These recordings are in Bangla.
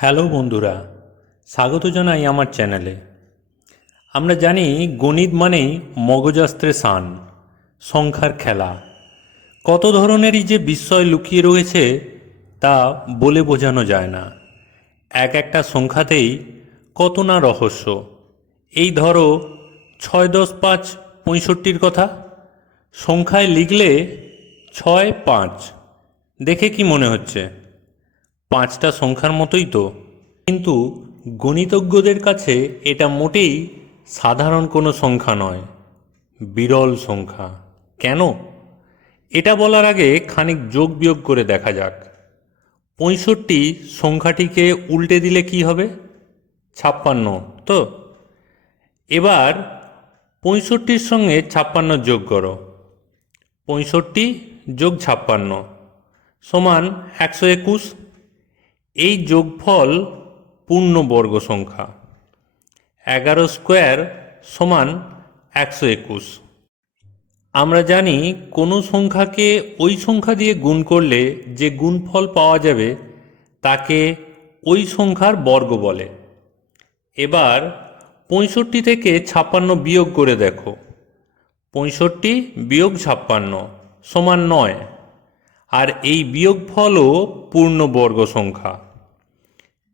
হ্যালো বন্ধুরা, স্বাগত জানাই আমার চ্যানেলে। আমরা জানি গণিত মানেই মগজাস্ত্রে সান সংখ্যার খেলা। কত ধরনেরই যে বিস্ময় লুকিয়ে রয়েছে তা বলে বোঝানো যায় না। এক একটা সংখ্যাতেই কত না রহস্য। এই ধরো ছয় দশ পাঁচ পঁয়ষট্টির কথা। সংখ্যায় লিখলে ছয় পাঁচ। দেখে কি মনে হচ্ছে? পাঁচটা সংখ্যার মতোই তো। কিন্তু গণিতজ্ঞদের কাছে এটা মোটেই সাধারণ কোনো সংখ্যা নয়, বিরল সংখ্যা। কেন? এটা বলার আগে খানিক যোগ বিয়োগ করে দেখা যাক। পঁয়ষট্টি সংখ্যাটিকে উল্টে দিলে কি হবে? ছাপ্পান্ন, তো? এবার পঁয়ষট্টির সঙ্গে ছাপ্পান্ন যোগ করো। পঁয়ষট্টি যোগ ছাপ্পান্ন সমান একশো একুশ। এই যোগফল পূর্ণবর্গ সংখ্যা। এগারো স্কোয়ার সমান একশো একুশ। আমরা জানি কোনো সংখ্যাকে ওই সংখ্যা দিয়ে গুণ করলে যে গুণফল পাওয়া যাবে, তাকে ওই সংখ্যার বর্গ বলে। এবার পঁয়ষট্টি থেকে ছাপ্পান্ন বিয়োগ করে দেখো। পঁয়ষট্টি বিয়োগ ছাপ্পান্ন সমান নয়। আর এই বিয়োগফলও পূর্ণবর্গ সংখ্যা।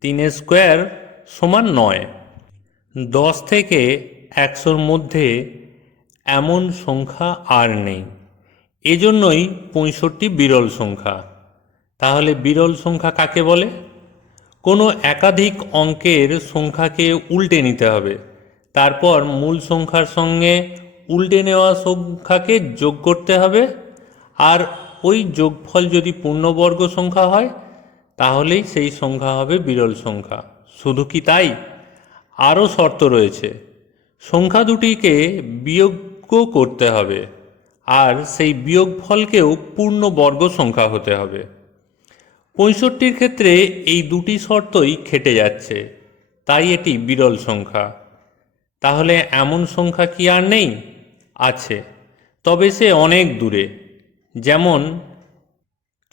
তিনের স্কোয়ার সমান নয়। দশ থেকে একশোর মধ্যে এমন সংখ্যা আর নেই। এজন্যই পঁয়ষট্টি বিরল সংখ্যা। তাহলে বিরল সংখ্যা কাকে বলে? কোনো একাধিক অঙ্কের সংখ্যাকে উল্টে নিতে হবে। তারপর মূল সংখ্যার সঙ্গে উল্টে নেওয়া সংখ্যাকে যোগ করতে হবে। আর ওই যোগফল যদি পূর্ণবর্গ সংখ্যা হয় তাহলেই সেই সংখ্যা হবে বিরল সংখ্যা। শুধু কি তাই? আরও শর্ত রয়েছে। সংখ্যা দুটিকে বিয়োগ করতে হবে, আর সেই বিয়োগফলকেও পূর্ণবর্গ সংখ্যা হতে হবে। পঁয়ষট্টির ক্ষেত্রে এই দুটি শর্তই খেটে যাচ্ছে, তাই এটি বিরল সংখ্যা। তাহলে এমন সংখ্যা কি আর নেই? আছে, তবে সে অনেক দূরে। যেমন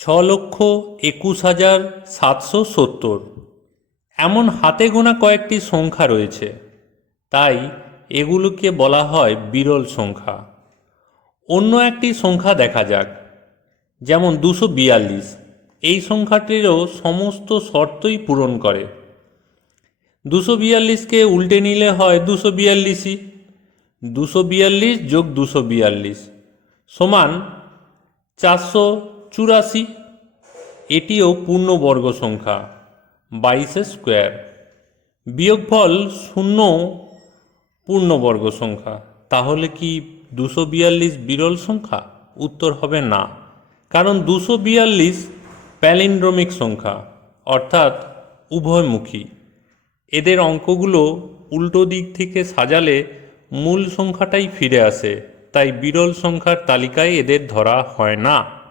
ছ লক্ষ একুশ হাজার সাতশো সত্তর। এমন হাতে গোনা কয়েকটি সংখ্যা রয়েছে। তাই এগুলোকে বলা হয় বিরল সংখ্যা। অন্য একটি সংখ্যা দেখা যাক, যেমন দুশো বিয়াল্লিশ। এই সংখ্যাটিরও সমস্ত শর্তই পূরণ করে। দুশো বিয়াল্লিশকে উল্টে নিলে হয় দুশো বিয়াল্লিশই। দুশো বিয়াল্লিশ যোগ দুশো বিয়াল্লিশ সমান চারশো চুরাশি। এটিও পূর্ণবর্গ সংখ্যা বাইশের স্কোয়ার। বিয়োগফল শূন্য, পূর্ণবর্গ সংখ্যা। তাহলে কি দুশো বিয়াল্লিশ বিরল সংখ্যা? উত্তর হবে না। কারণ দুশো বিয়াল্লিশ প্যালিন্ড্রমিক সংখ্যা, অর্থাৎ উভয়মুখী। এদের অঙ্কগুলো উল্টো দিক থেকে সাজালে মূল সংখ্যাটাই ফিরে আসে, তাই বিরল সংখ্যার তালিকায় এদের ধরা হয় না।